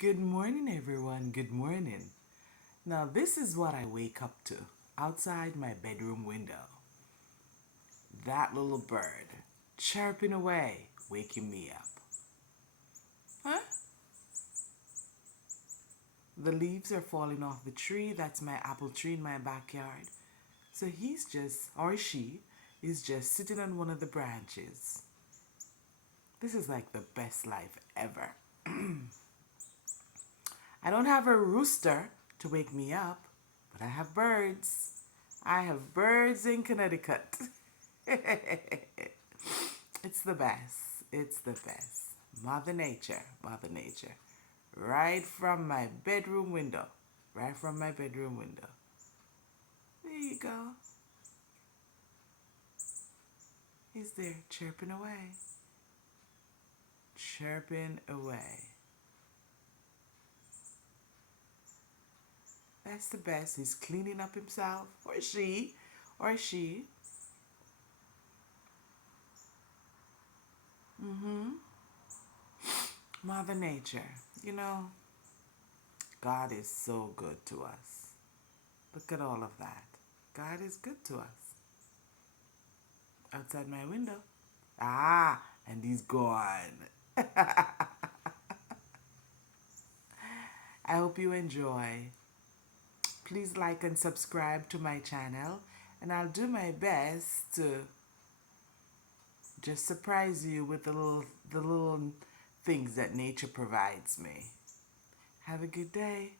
Good morning, everyone. Good morning. Now, this is what I wake up to outside my bedroom window. That little bird chirping away, waking me up. Huh? The leaves are falling off the tree. That's my apple tree in my backyard. So he's just, or she, is just sitting on one of the branches. This is like the best life ever. I don't have a rooster to wake me up, but I have birds. I have birds in Connecticut. It's the best. It's the best. Mother Nature, Mother Nature. Right from my bedroom window. Right from my bedroom window. There you go. He's there chirping away. Chirping away. That's the best. He's cleaning up himself. Or she. Or she. Mother Nature. You know, God is so good to us. Look at all of that. God is good to us. Outside my window. Ah, and he's gone. I hope you enjoy. Please like and subscribe to my channel, and I'll do my best to just surprise you with the little things that nature provides me. Have a good day.